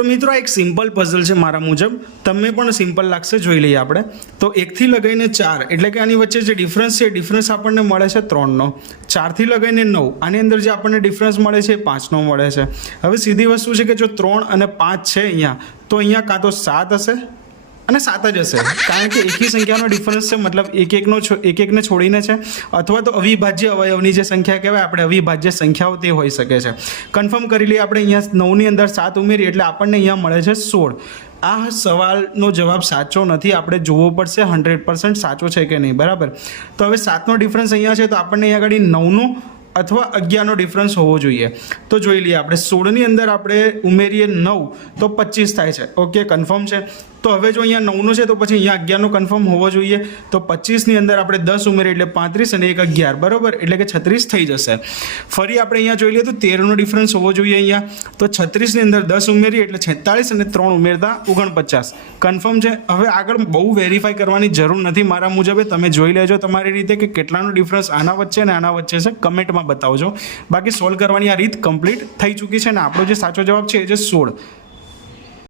તો મિત્રો આ એક સિમ્પલ પઝલ છે મારા મુજબ, તમને પણ સિમ્પલ લાગશે, જોઈ લઈએ આપણે. તો 1થી લગાવીને 4 એટલે કે આની વચ્ચે જે ડિફરન્સ છે, ડિફરન્સ આપણને મળે છે 3નો. 4થી લગાવીને 9 આની અંદર જે આપણને ડિફરન્સ મળે છે એ 5નો મળે છે. હવે સીધી વસ્તુ છે કે જો 3 અને 5 છે અહીંયા, તો અહીંયા કાં તો 7 હશે અને 7 જ હશે, કારણ કે એકી સંખ્યાનો ડિફરન્સ છે, મતલબ એકને છોડીને છે, અથવા તો અવિભાજ્ય અવયવની જે સંખ્યા કહેવાય આપણે અવિભાજ્ય સંખ્યાઓ તે હોઈ શકે છે. કન્ફર્મ કરી લઈએ આપણે. અહીંયા 9ની અંદર 7 ઉમેરીએ એટલે આપણને અહીંયા મળે છે 16. આ સવાલનો જવાબ સાચો નથી, આપણે જોવો પડશે 100% સાચો છે કે નહીં, બરાબર. તો હવે 7નો ડિફરન્સ અહીંયા છે, તો આપણને અહીંયા આગળ 9નો અથવા 11નો ડિફરન્સ હોવો જોઈએ. તો જોઈ લઈએ આપણે. 16ની અંદર આપણે ઉમેરીએ 9 તો 25 થાય છે. ઓકે, કન્ફર્મ છે. તો હવે જો અહીંયા 9નો છે તો પછી અહીંયા 11નો કન્ફર્મ હોવો જોઈએ. તો 25ની અંદર આપણે 10 ઉમેરીએ એટલે 35 અને 1 11, બરાબર, એટલે કે 36 થઈ જશે. ફરી આપણે અહીંયા જોઈ લઈએ તો 13નો ડિફરન્સ હોવો જોઈએ અહીંયા. તો 36ની અંદર 10 ઉમેરીએ એટલે 46 અને 3 ઉમેરતા 49. કન્ફર્મ છે. હવે આગળ બહુ વેરીફાઈ કરવાની જરૂર નથી મારા મુજબે, તમે જોઈ લેજો તમારી રીતે કે કેટલાનો ડિફરન્સ આના વચ્ચે અને આના વચ્ચે છે, કમેન્ટમાં બતાવજો. બાકી સોલ્વ કરવાની આ રીત કમ્પ્લીટ થઈ ચૂકી છે અને આપણો જે સાચો જવાબ છે એ છે 16.